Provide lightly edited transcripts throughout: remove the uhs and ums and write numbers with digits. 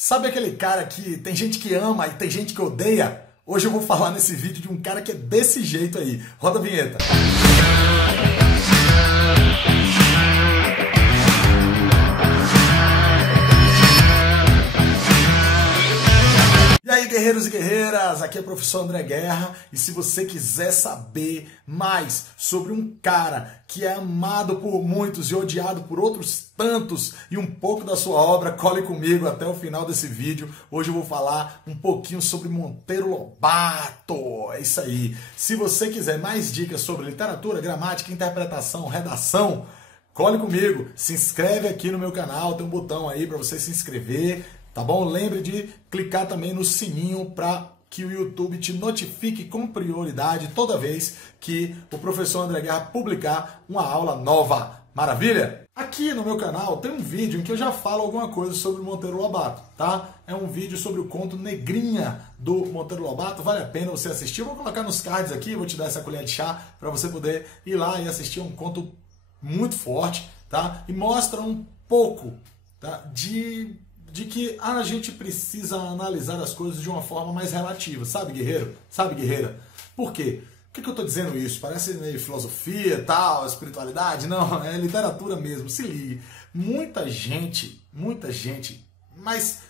Sabe aquele cara que tem gente que ama e tem gente que odeia? Hoje eu vou falar nesse vídeo de um cara que é desse jeito aí. Roda a vinheta. E aí, guerreiros e guerreiras, aqui é o professor André Guerra, e se você quiser saber mais sobre um cara que é amado por muitos e odiado por outros tantos e um pouco da sua obra, cole comigo até o final desse vídeo. Hoje eu vou falar um pouquinho sobre Monteiro Lobato, é isso aí. Se você quiser mais dicas sobre literatura, gramática, interpretação, redação, cole comigo, se inscreve aqui no meu canal, tem um botão aí para você se inscrever. Tá bom? Lembre de clicar também no sininho para que o YouTube te notifique com prioridade toda vez que o professor André Guerra publicar uma aula nova. Maravilha? Aqui no meu canal tem um vídeo em que eu já falo alguma coisa sobre o Monteiro Lobato, tá? É um vídeo sobre o conto Negrinha do Monteiro Lobato, vale a pena você assistir. Eu vou colocar nos cards aqui, vou te dar essa colher de chá para você poder ir lá e assistir um conto muito forte, tá? E mostra um pouco, tá? de que a gente precisa analisar as coisas de uma forma mais relativa, sabe, guerreiro? Sabe, guerreira? Por quê? Por que eu estou dizendo isso? Parece meio filosofia, tal, espiritualidade? Não, é literatura mesmo, se ligue. Muita gente, mas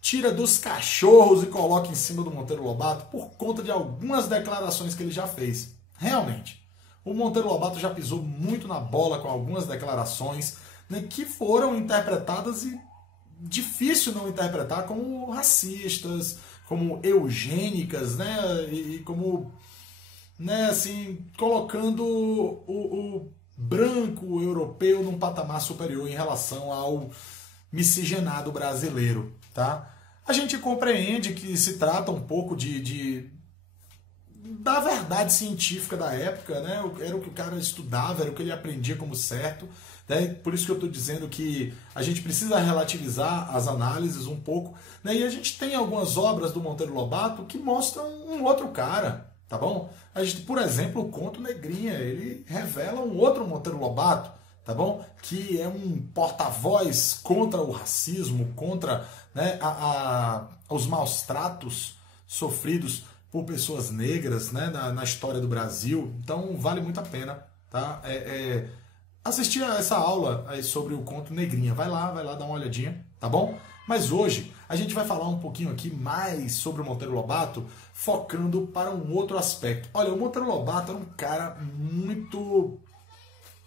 tira dos cachorros e coloca em cima do Monteiro Lobato por conta de algumas declarações que ele já fez. Realmente, o Monteiro Lobato já pisou muito na bola com algumas declarações, né, que foram interpretadas e difícil não interpretar como racistas, como eugênicas, né? E como, né, assim, colocando o branco europeu num patamar superior em relação ao miscigenado brasileiro, tá? A gente compreende que se trata um pouco da verdade científica da época, né? Era o que o cara estudava, era o que ele aprendia como certo. Né? Por isso que eu estou dizendo que a gente precisa relativizar as análises um pouco. Né? E a gente tem algumas obras do Monteiro Lobato que mostram um outro cara, tá bom? A gente, por exemplo, o conto Negrinha, ele revela um outro Monteiro Lobato, tá bom? Que é um porta-voz contra o racismo, contra, né, os maus tratos sofridos por pessoas negras, né, na história do Brasil. Então vale muito a pena, tá? Assistir a essa aula aí sobre o conto Negrinha. Vai lá dar uma olhadinha, tá bom? Mas hoje a gente vai falar um pouquinho aqui mais sobre o Monteiro Lobato, focando para um outro aspecto. Olha, o Monteiro Lobato era um cara muito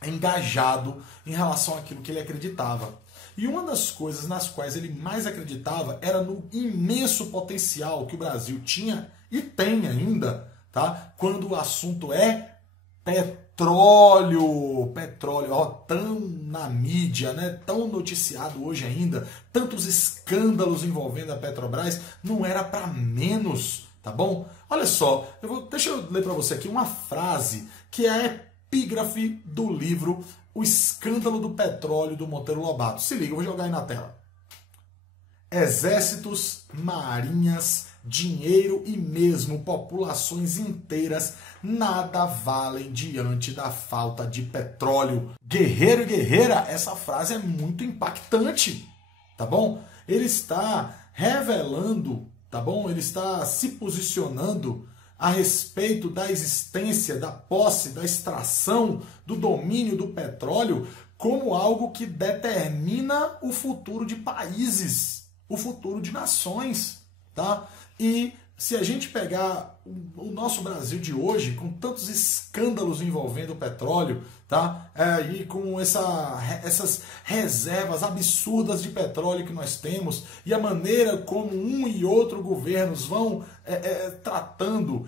engajado em relação àquilo que ele acreditava. E uma das coisas nas quais ele mais acreditava era no imenso potencial que o Brasil tinha e tem ainda, tá? Quando o assunto é petróleo, ó, tão na mídia, né? Tão noticiado hoje ainda, tantos escândalos envolvendo a Petrobras, não era para menos, tá bom? Olha só, deixa eu ler para você aqui uma frase que é a epígrafe do livro O Escândalo do Petróleo do Monteiro Lobato. Se liga, eu vou jogar aí na tela. Exércitos, marinhas, dinheiro e mesmo populações inteiras nada valem diante da falta de petróleo. Guerreiro e guerreira, essa frase é muito impactante, tá bom? Ele está revelando, tá bom? Ele está se posicionando a respeito da existência, da posse, da extração, do domínio do petróleo como algo que determina o futuro de países, o futuro de nações, tá? E se a gente pegar o nosso Brasil de hoje, com tantos escândalos envolvendo o petróleo, tá? E com essas reservas absurdas de petróleo que nós temos, e a maneira como um e outro governos vão tratando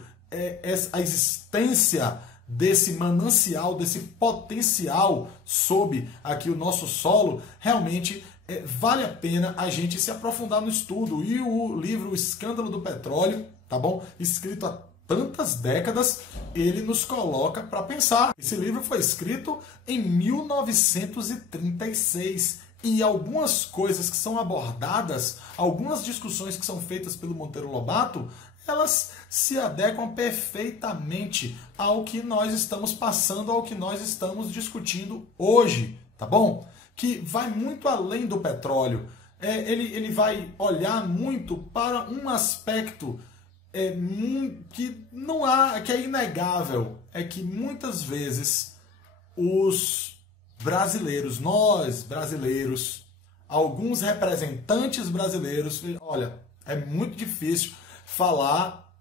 a existência desse manancial, desse potencial sob aqui o nosso solo, realmente vale a pena a gente se aprofundar no estudo. E o livro O Escândalo do Petróleo, tá bom? Escrito há tantas décadas, ele nos coloca para pensar. Esse livro foi escrito em 1936 e algumas coisas que são abordadas, algumas discussões que são feitas pelo Monteiro Lobato, elas se adequam perfeitamente ao que nós estamos passando, ao que nós estamos discutindo hoje, tá bom? Que vai muito além do petróleo. ele vai olhar muito para um aspecto que não há, que é inegável, é que muitas vezes os brasileiros, nós brasileiros, alguns representantes brasileiros, olha, é muito difícil falar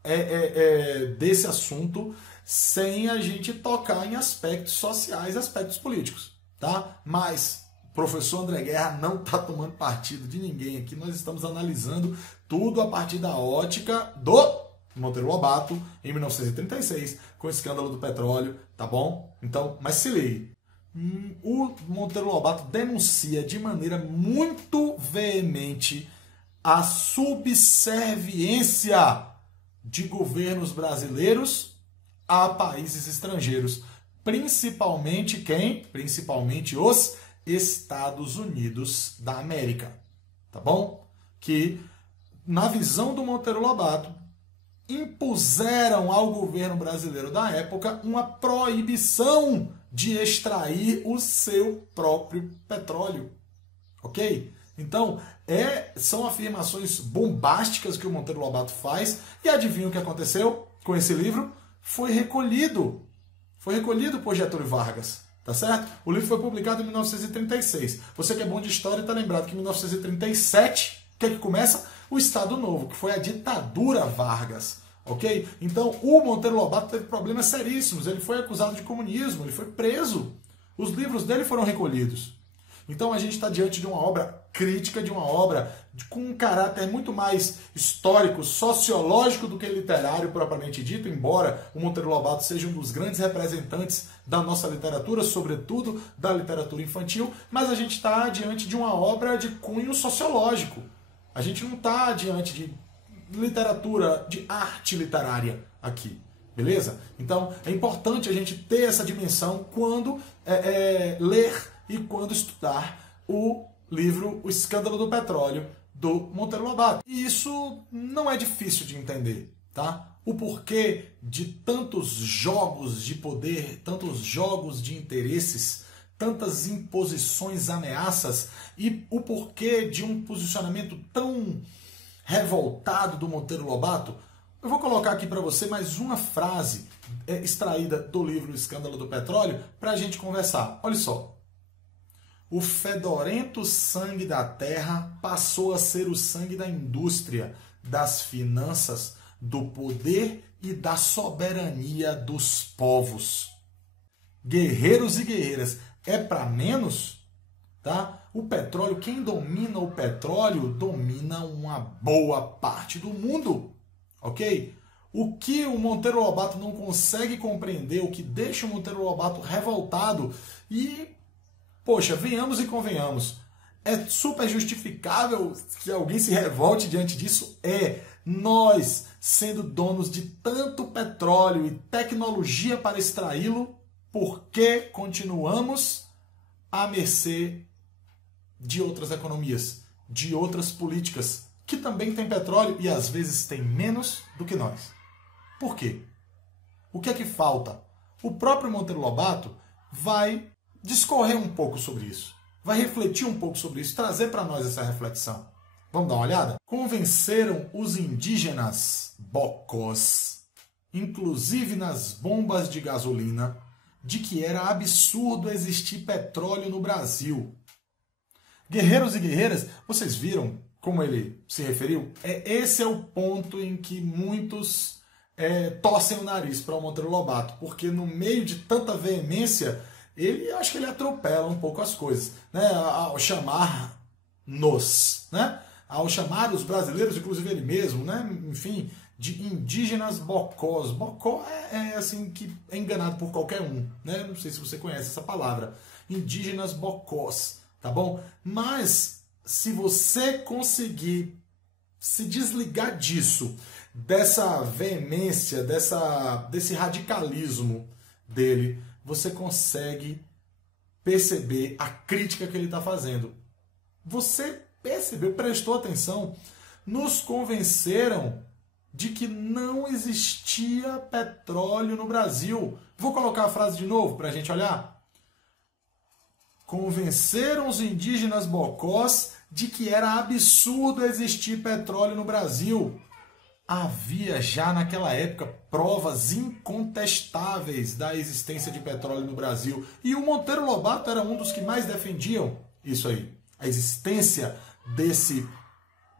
desse assunto sem a gente tocar em aspectos sociais, aspectos políticos, tá? Mas o professor André Guerra não está tomando partido de ninguém aqui, nós estamos analisando tudo a partir da ótica do Monteiro Lobato, em 1936, com o escândalo do petróleo, tá bom? Então, mas se ligue, o Monteiro Lobato denuncia de maneira muito veemente a subserviência de governos brasileiros a países estrangeiros, principalmente quem? Principalmente os Estados Unidos da América, tá bom? Que, na visão do Monteiro Lobato, impuseram ao governo brasileiro da época uma proibição de extrair o seu próprio petróleo, ok? Então, são afirmações bombásticas que o Monteiro Lobato faz, e adivinha o que aconteceu com esse livro? Foi recolhido por Getúlio Vargas, tá certo? O livro foi publicado em 1936. Você que é bom de história está lembrado que em 1937, o que é que começa? O Estado Novo, que foi a ditadura Vargas, ok? Então, o Monteiro Lobato teve problemas seríssimos, ele foi acusado de comunismo, ele foi preso, os livros dele foram recolhidos. Então, a gente está diante de uma obra crítica, de uma obra com um caráter muito mais histórico, sociológico do que literário propriamente dito, embora o Monteiro Lobato seja um dos grandes representantes da nossa literatura, sobretudo da literatura infantil, mas a gente está diante de uma obra de cunho sociológico. A gente não está diante de literatura, de arte literária aqui, beleza? Então, é importante a gente ter essa dimensão quando ler e quando estudar o livro O Escândalo do Petróleo, do Monteiro Lobato. E isso não é difícil de entender, tá? O porquê de tantos jogos de poder, tantos jogos de interesses, tantas imposições, ameaças, e o porquê de um posicionamento tão revoltado do Monteiro Lobato. Eu vou colocar aqui para você mais uma frase extraída do livro O Escândalo do Petróleo para a gente conversar. Olha só. O fedorento sangue da terra passou a ser o sangue da indústria, das finanças, do poder e da soberania dos povos. Guerreiros e guerreiras, é para menos? Tá? O petróleo, quem domina o petróleo, domina uma boa parte do mundo, ok? O que o Monteiro Lobato não consegue compreender, o que deixa o Monteiro Lobato revoltado e... Poxa, venhamos e convenhamos, é super justificável que alguém se revolte diante disso? Nós, sendo donos de tanto petróleo e tecnologia para extraí-lo, por que continuamos à mercê de outras economias, de outras políticas, que também têm petróleo e às vezes têm menos do que nós? Por quê? O que é que falta? O próprio Monteiro Lobato vai discorrer um pouco sobre isso, vai refletir um pouco sobre isso, trazer para nós essa reflexão. Vamos dar uma olhada? Convenceram os indígenas bocós, inclusive nas bombas de gasolina, de que era absurdo existir petróleo no Brasil. Guerreiros e guerreiras, vocês viram como ele se referiu? Esse é o ponto em que muitos torcem o nariz para o Monteiro Lobato, porque no meio de tanta veemência, acho que ele atropela um pouco as coisas, né? Ao chamar-nos, né? Ao chamar os brasileiros, inclusive ele mesmo, né? Enfim, de indígenas bocós. Bocó assim, que é enganado por qualquer um, né? Não sei se você conhece essa palavra. Indígenas bocós, tá bom? Mas, se você conseguir se desligar disso, dessa veemência, desse radicalismo dele, você consegue perceber a crítica que ele está fazendo. Você percebeu, prestou atenção, nos convenceram de que não existia petróleo no Brasil. Vou colocar a frase de novo para a gente olhar. Convenceram os indígenas bocós de que era absurdo existir petróleo no Brasil. Havia já naquela época provas incontestáveis da existência de petróleo no Brasil. E o Monteiro Lobato era um dos que mais defendiam isso aí, a existência desse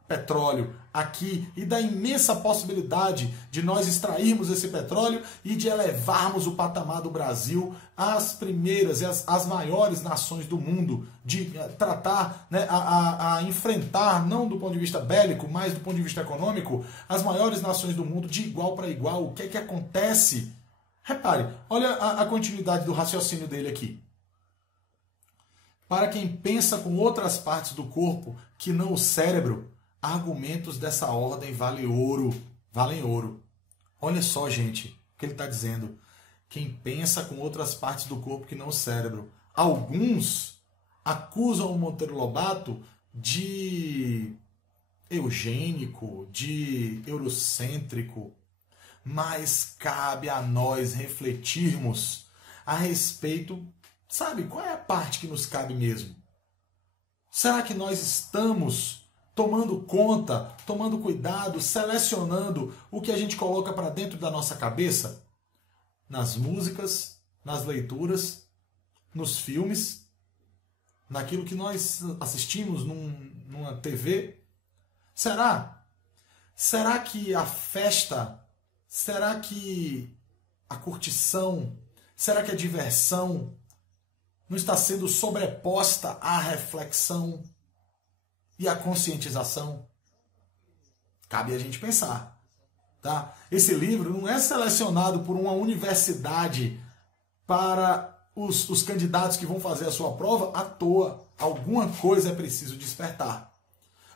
petróleo aqui e da imensa possibilidade de nós extrairmos esse petróleo e de elevarmos o patamar do Brasil às primeiras e às maiores nações do mundo, de tratar, né, a enfrentar, não do ponto de vista bélico, mas do ponto de vista econômico, as maiores nações do mundo de igual para igual. O que é que acontece? Repare, olha a continuidade do raciocínio dele aqui. Para quem pensa com outras partes do corpo que não o cérebro, argumentos dessa ordem valem ouro. Olha só, gente, o que ele está dizendo. Quem pensa com outras partes do corpo que não o cérebro. Alguns acusam o Monteiro Lobato de eugênico, de eurocêntrico, mas cabe a nós refletirmos a respeito, sabe, qual é a parte que nos cabe mesmo? Será que nós estamos tomando conta, tomando cuidado, selecionando o que a gente coloca para dentro da nossa cabeça? Nas músicas, nas leituras, nos filmes, naquilo que nós assistimos numa TV? Será? Será que a festa, será que a curtição, será que a diversão não está sendo sobreposta à reflexão e à conscientização? Cabe a gente pensar, tá? Esse livro não é selecionado por uma universidade para os candidatos que vão fazer a sua prova à toa. Alguma coisa é preciso despertar.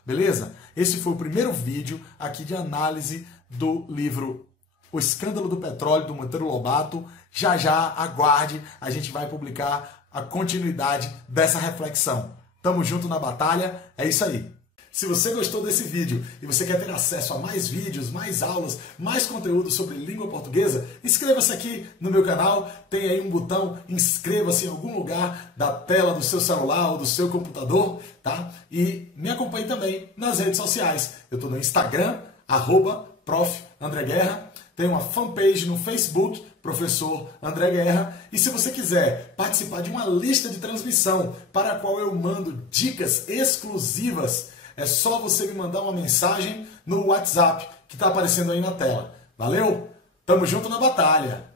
Beleza? Esse foi o primeiro vídeo aqui de análise do livro O Escândalo do Petróleo, do Monteiro Lobato. Já aguarde, a gente vai publicar a continuidade dessa reflexão. Tamo junto na batalha, é isso aí. Se você gostou desse vídeo e você quer ter acesso a mais vídeos, mais aulas, mais conteúdo sobre língua portuguesa, inscreva-se aqui no meu canal, tem aí um botão inscreva-se em algum lugar da tela do seu celular ou do seu computador, tá? E me acompanhe também nas redes sociais. Eu estou no Instagram, @Prof. André Guerra, tem uma fanpage no Facebook, Professor André Guerra, e se você quiser participar de uma lista de transmissão para a qual eu mando dicas exclusivas, é só você me mandar uma mensagem no WhatsApp que está aparecendo aí na tela. Valeu? Tamo junto na batalha!